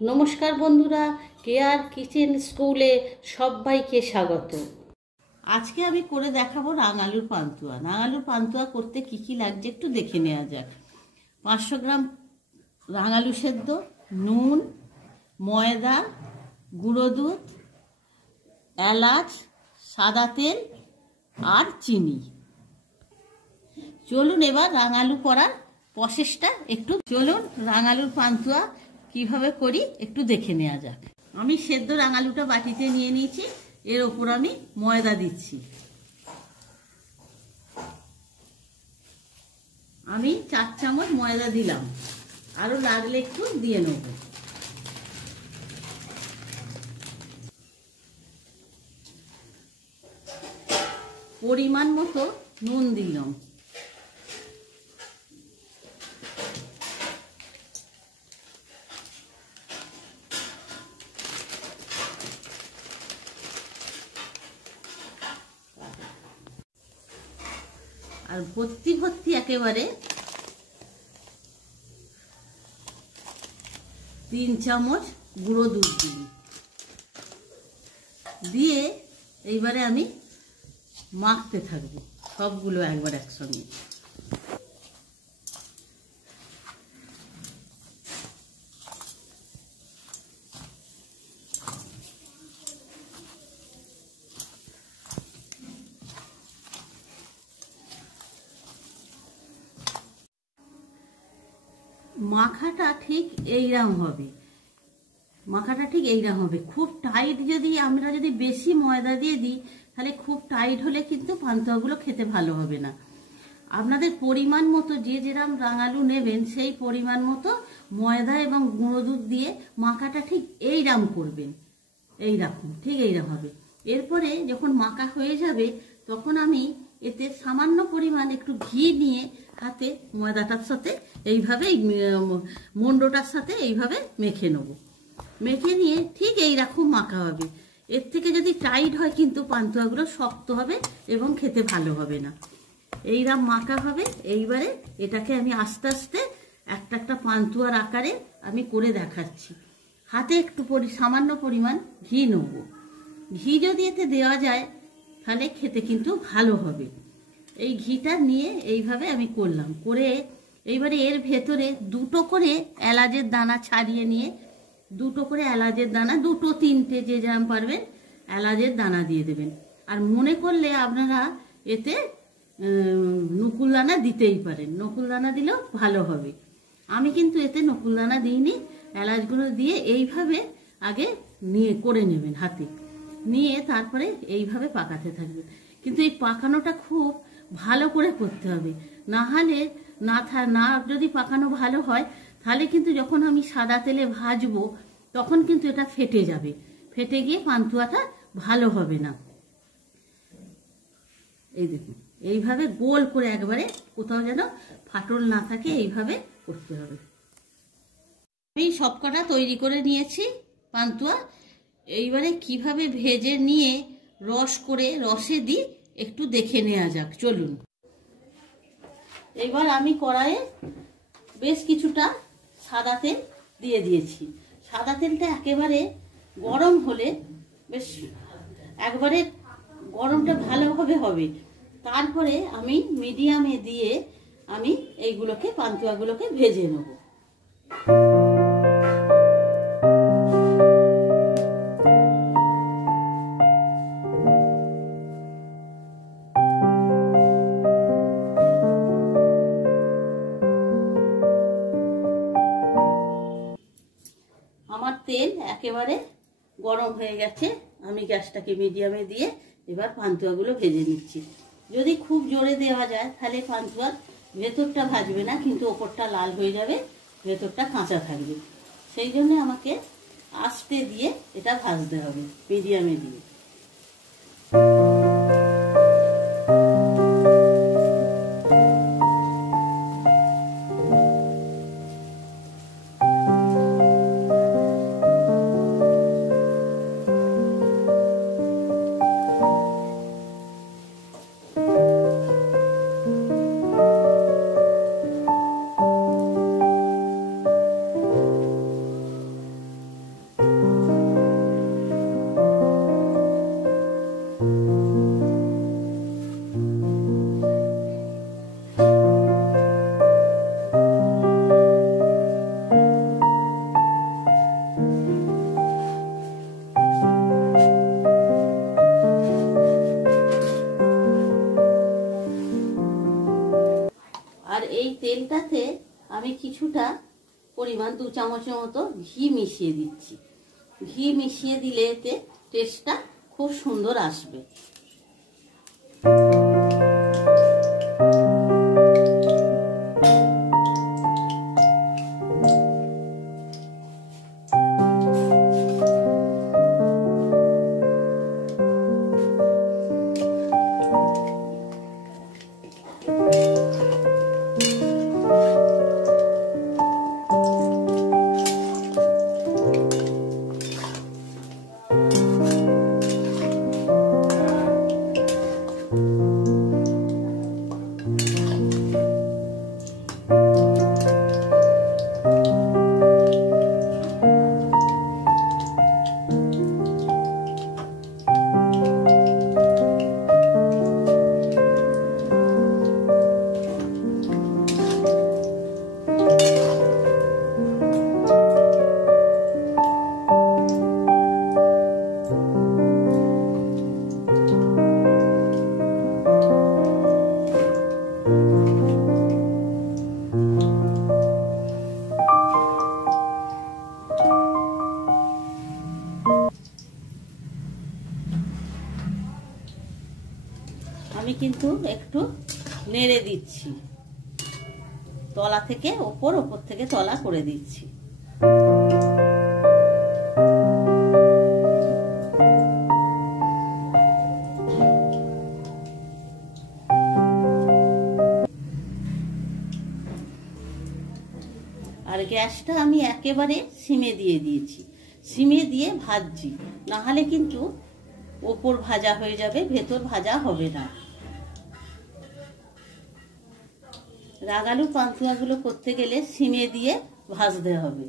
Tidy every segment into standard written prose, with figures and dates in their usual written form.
নমস্কার বন্ধুরা, care kitchen স্কুলে সবাইকে স্বাগত। আজকে আমি করে দেখাবো রাঙালুর পান্তুয়া। রাঙালুর পান্তুয়া করতে কি কি লাগছে একটু দেখে নেওয়া যাক। 500 গ্রাম রাঙালু সেদ্ধ, নুন, ময়দা, গুঁড়ো দুধ, এলাচ, সাদা তেল আর চিনি। চলুন এবার রাঙালু করার প্রসেসটা একটু রাঙালুর পান্তুয়া কিভাবে করি একটু দেখে নেওয়া যাক। আমি সেদ্ধ রাঙালুটা বাটিতে নিয়ে নিয়েছি, এর ওপর আমি ময়দা দিচ্ছি। আমি 4 চামচ ময়দা দিলাম, আরো লাগলে একটু দিয়ে নেব। পরিমাণ মতো নুন দিলাম। আর ভর্তি ভর্তি একেবারে 3 চামচ গুঁড়ো দুধ দিয়ে এইবারে আমি মাখতে থাকবো সবগুলো একবার একসঙ্গে। মাখাটা ঠিক এইরকম হবে, খুব টাইট আমরা যদি বেশি ময়দা দিয়ে দিই তাহলে খুব টাইট হলে কিন্তু পান্তুয়াগুলো খেতে ভালো হবে না। আপনাদের পরিমাণ মতো যে যেরকম রাঙালু নেবেন সেই পরিমাণ মতো ময়দা এবং গুঁড়ো দুধ দিয়ে মাখাটা ঠিক এইরকম করবেন, ঠিক এইরকম হবে। এরপরে যখন মাখা হয়ে যাবে তখন আমি এতে সামান্য পরিমাণ একটু ঘি নিয়ে হাতে ময়দাটার সাথে এইভাবে মন্ডটার সাথে এইভাবে মেখে নেব। মেখে নিয়ে ঠিক এইরকম মাখা হবে। এর থেকে যদি টাইট হয় কিন্তু পান্তুয়াগুলো শক্ত হবে এবং খেতে ভালো হবে না। এইরকম মাখা হবে। এইবারে এটাকে আমি আস্তে আস্তে একটা একটা পান্তুয়ার আকারে আমি করে দেখাচ্ছি। হাতে একটু সামান্য পরিমাণ ঘি নেব। ঘি যদি এতে দেওয়া যায় তাহলে খেতে কিন্তু ভালো হবে। এই ঘিটা নিয়ে এইভাবে আমি করলাম। করে এইবারে এর ভেতরে 2টো করে এলাচের দানা ছাড়িয়ে নিয়ে 2টো করে এলাচের দানা, 2টো 3টে যে যেরকম পারবেন এলাচের দানা দিয়ে দেবেন। আর মনে করলে আপনারা এতে নকুল দানা দিতেই পারেন, নকুল দানা দিলেও ভালো হবে। আমি কিন্তু এতে নকুল দানা দিইনি, এলাচগুলো দিয়ে এইভাবে আগে নিয়ে করে নেবেন হাতে, নিয়ে তারপরে এইভাবে পাকাতে থাকবেন। কিন্তু এই পাকানোটা খুব ভালো করে করতে হবে, না হলে না যদি পাকানো ভালো হয় তাহলে কিন্তু যখন আমি সাদা তেলে ভাজবো তখন কিন্তু এটা ফেটে যাবে, ফেটে গিয়ে পান্তুয়াটা ভালো হবে না। এই দেখুন এইভাবে গোল করে একবারে কোথাও যেন ফাটল না থাকে এইভাবে করতে হবে। আমি সবকটা তৈরি করে নিয়েছি পান্তুয়া। এইবারে কিভাবে ভেজে নিয়ে রসে দিই একটু দেখে নেওয়া যাক। চলুন। এবার আমি কড়াইয়ে বেশ কিছুটা সাদা তেল দিয়ে দিয়েছি। সাদা তেলটা একেবারে গরম হলে বেশ একবারে গরমটা ভালোভাবে হবে। তারপরে আমি মিডিয়ামে দিয়ে আমি এইগুলোকে পান্তুয়াগুলোকে ভেজে নেব। আমার তেল একেবারে গরম হয়ে গেছে, আমি গ্যাসটাকে মিডিয়ামে দিয়ে এবার পান্তুয়াগুলো ভেজে নিচ্ছি। যদি খুব জোরে দেওয়া যায় তাহলে পান্তুয়ার ভেতরটা ভাজবে না, কিন্তু ওপরটা লাল হয়ে যাবে, ভেতরটা কাঁচা থাকবে। সেই জন্য আমাকে আস্তে দিয়ে এটা ভাজতে হবে, মিডিয়ামে দিয়ে। আমি কিছুটা পরিমাণ 2 চামচের মতো ঘি মিশিয়ে দিচ্ছি। ঘি মিশিয়ে দিলে এতে টেস্টটা খুব সুন্দর আসবে। আমি কিন্তু একটু নেড়ে দিচ্ছি, তলা থেকে ওপর, ওপর থেকে তলা করে দিচ্ছি। আর গ্যাসটা আমি একেবারে সিমে দিয়ে দিয়েছি, সিমে দিয়ে ভাজছি, না হলে কিন্তু ওপর ভাজা হয়ে যাবে, ভেতর ভাজা হবে না। রাগালু পান্তুয়াগুলো করতে গেলে সিমে দিয়ে ভাজতে হবে।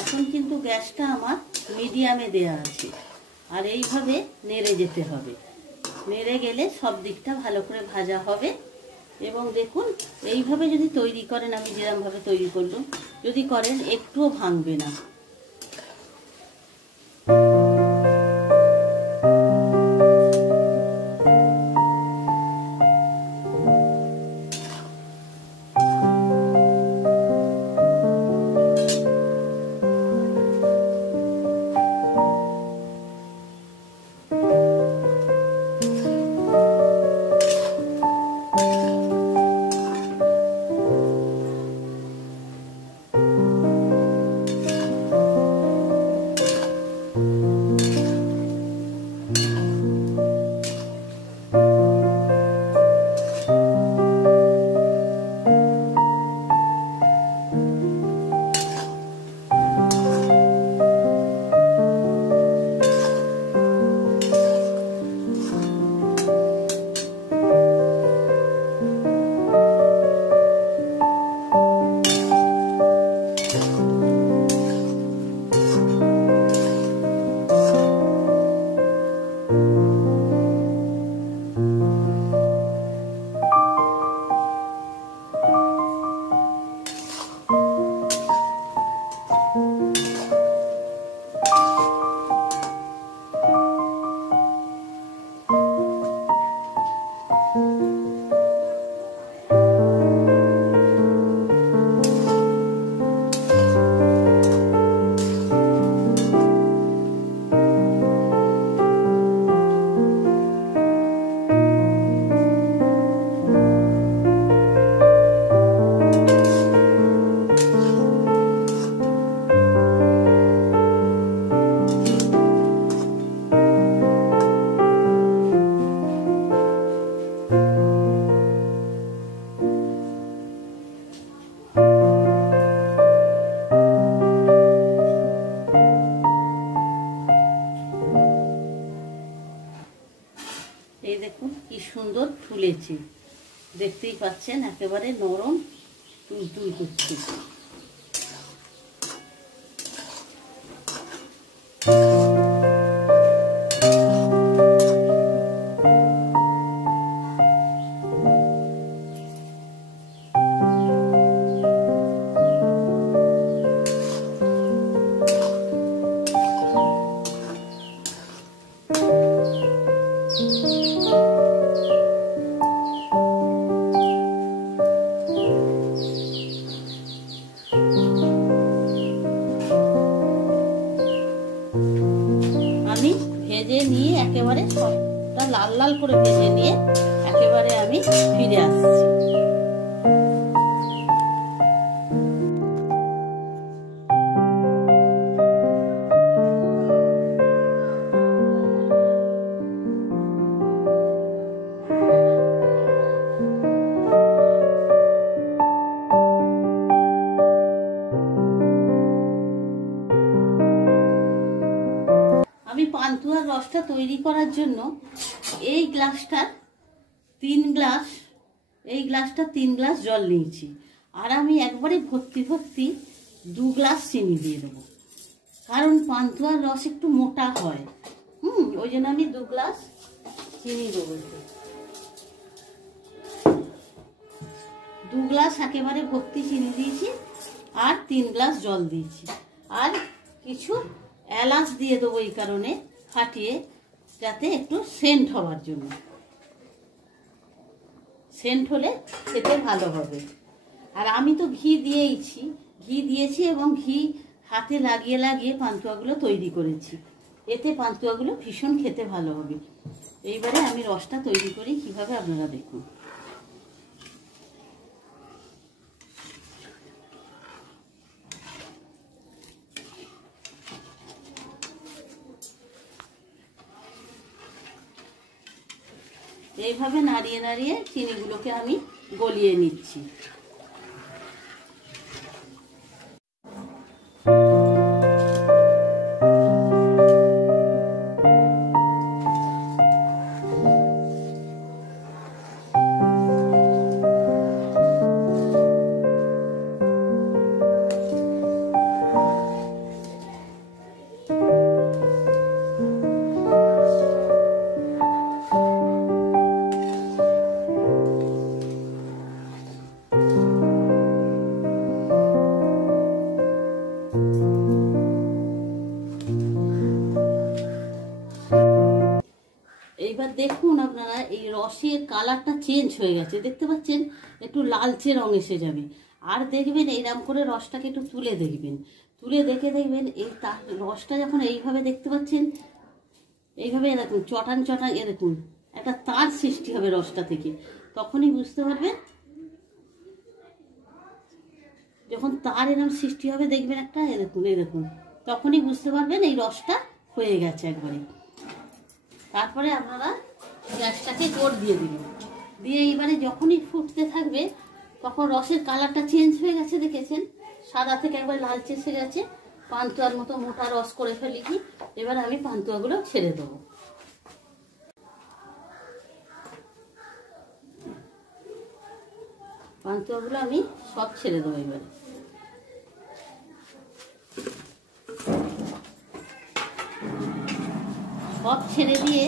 এখন কিন্তু গ্যাসটা আমার মিডিয়ামে দেয়া আছে, আর এইভাবে নেড়ে যেতে হবে। নেড়ে গেলে সব দিকটা ভালো করে ভাজা হবে। এবং দেখুন, এইভাবে যদি তৈরি করেন, আমি যেরকমভাবে তৈরি করলাম, যদি করেন একটুও ভাঙবে না। সুন্দর ফুলেছে, দেখতেই পাচ্ছেন একেবারে নরম তুলতুল করছে। ভেজে নিয়ে একেবারে সবটা লাল লাল করে ভেজে নিয়ে একেবারে আমি ফিরে আসছি। আমি পান্তুয়ার রসটা তৈরি করার জন্য এই গ্লাসটার 3 গ্লাস, এই গ্লাসটা 3 গ্লাস জল নিয়েছি, আর আমি একবারে ভর্তি ভর্তি 2 গ্লাস চিনি দিয়ে দেবো, কারণ পান্তুয়ার রস একটু মোটা হয়। ওই জন্য আমি 2 গ্লাস চিনি দেবো। 2 গ্লাস একেবারে ভর্তি চিনি দিয়েছি, আর 3 গ্লাস জল দিয়েছি, আর কিছু এলাচ দিয়ে দেবো এই কারণে ফাটিয়ে, যাতে একটু সেন্ট হওয়ার জন্য। সেন্ট হলে খেতে ভালো হবে। আর আমি তো ঘি দিয়েছি এবং ঘি হাতে লাগিয়ে লাগিয়ে পান্তুয়াগুলো তৈরি করেছি, এতে পান্তুয়াগুলো ভীষণ খেতে ভালো হবে। এইবারে আমি রসটা তৈরি করি কিভাবে, আপনারা দেখুন। এইভাবে নাড়িয়ে নাড়িয়ে চিনিগুলোকে আমি গলিয়ে নিচ্ছি। এইবার দেখুন আপনারা, এই রসের কালারটা চেঞ্জ হয়ে গেছে, দেখতে পাচ্ছেন একটু লালচে রং এসে যাবে। আর দেখবেন এইরকম করে রসটাকে একটু তুলে দেখবেন, তুলে দেখে দেখবেন এই রসটা যখন এইভাবে দেখতে পাচ্ছেন, এইভাবে এরকম চটান চটান এরকম একটা তার সৃষ্টি হবে রসটা থেকে, তখনই বুঝতে পারবেন। যখন তার এরকম সৃষ্টি হবে দেখবেন একটা এরকম, তখনই বুঝতে পারবেন এই রসটা হয়ে গেছে একবারে। তারপরে আপনারা গ্যাসটাকে জোর দিয়ে দিবেন, দিয়ে এইবারে যখনই ফুটতে থাকবে তখন রসের কালারটা চেঞ্জ হয়ে গেছে, দেখেছেন সাদা থেকে একবার লালচে এসে গেছে, পান্তুয়ার মতো মোটা রস করে ফেলেছি। এবার আমি পান্তুয়াগুলো ছেড়ে দেবো। পান্তুয়াগুলো আমি সব ছেড়ে দেবো এবারে। সব ছেড়ে দিয়ে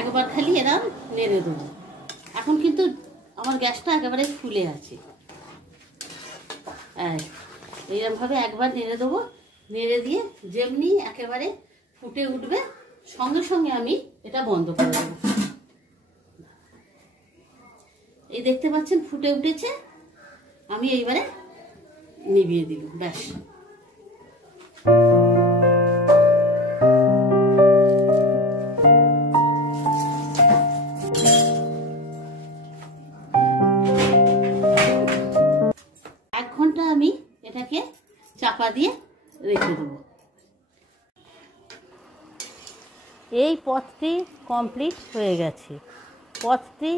একবার খালি এরম নেড়ে দেবো। এখন কিন্তু আমার গ্যাসটা একেবারে ফুলে আছে, এইরকমভাবে একবার নেড়ে দেবো। নেড়ে দিয়ে যেমনি একেবারে ফুটে উঠবে সঙ্গে সঙ্গে আমি এটা বন্ধ করে দেবো। এই দেখতে পাচ্ছেন ফুটে উঠেছে, আমি এইবারে নিভিয়ে দিলাম, ব্যাস। আমি এটাকে চাপা দিয়ে রেখে দেব। এই পদটি কমপ্লিট হয়ে গেছে। পদটি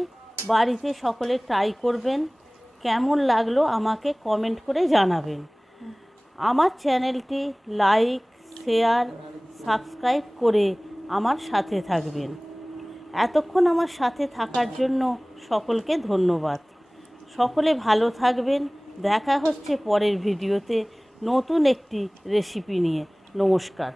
বাড়িতে সকলে ট্রাই করবেন, কেমন লাগলো আমাকে কমেন্ট করে জানাবেন। আমার চ্যানেলটি লাইক, শেয়ার, সাবস্ক্রাইব করে আমার সাথে থাকবেন। এতক্ষণ আমার সাথে থাকার জন্য সকলকে ধন্যবাদ। সকলে ভালো থাকবেন। দেখা হচ্ছে পরের ভিডিওতে নতুন একটি রেসিপি নিয়ে। নমস্কার।